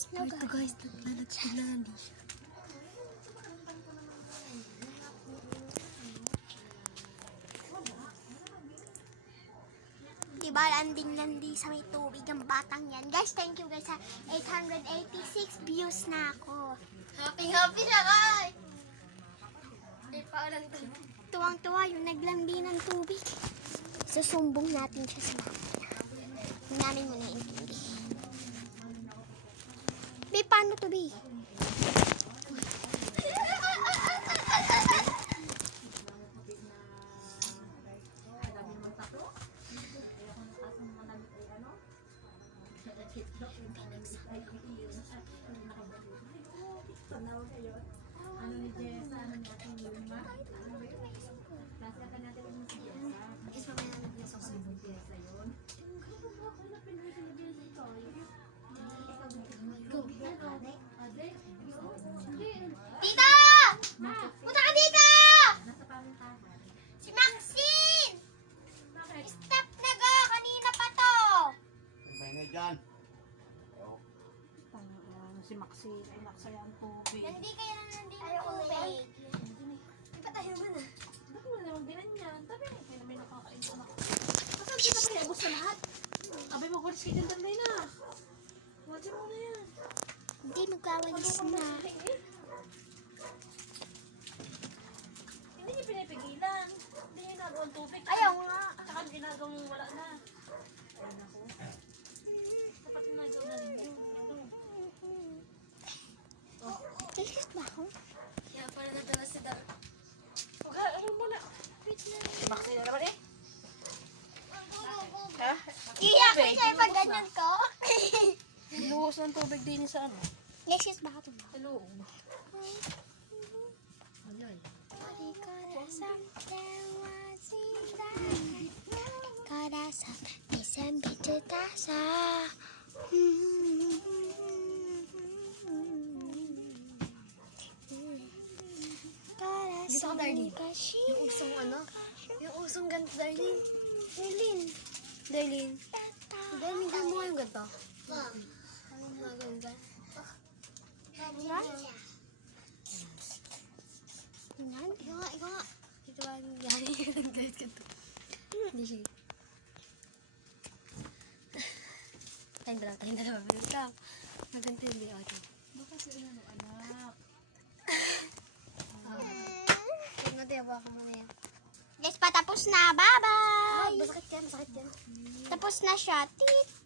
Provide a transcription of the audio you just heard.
Guys, ito guys, naglalandi siya. Diba, landing-landi sa may tubig ang batang yan. Guys, thank you guys sa 886 views na ako. Happy siya guys! Parang Tuwang-tuwa yung naglandi ng tubig. Susumbong natin siya sa mama niya. Hindi namin muna intindi. Be, paano to, Be? Tita! Punta ka dito! Si Maxine! Stop na ga! Kanina pa to! Maingay dyan. Si Maxi, inaksaya ang tubig. Hindi kayo na nandito ng tubig. Di ba tayo naman ah? Bakit mo naman ginanyan? Tabi, kaya naman nakakain ko na. Bakit di ka pala abos na lahat? Abay mo, walis ka dyan, tanday na. Walis mo na yan. Hindi, magkawalis na. Hindi niya pinipigilan. Hindi niya nagawang tubig. Ayaw nga. Tsaka ginagawang wala na. Ay, naku. Dapat yung nagawa na rin yun. Kailan ba ako? Kaya pala nadala si Dar. Huwag ka, ano mo na. Si Maxi na naman eh. Ha? Iyak ko siya pag ganyan ko. Luhos ng tubig din sa ano. Next ba ito ba? Sa loob. Karasa, isang bito tasa. Dito ka, Darlene. Yung usong ano? Yung usong ganito, Darlene. Darlene, gawin mo nga yung ganito. Ano mga ganda? Ikaw nga. Ito ba yung gani yung nag-diet ganito? Hindi siya. Tayong dalawa. Bilis lang. Maganda yung video. Baka si ano, anak. Tingnan tayo, baka mo na yan. Guys, patapos na. Bye-bye! Masakit yan. Tapos na siya. Tit!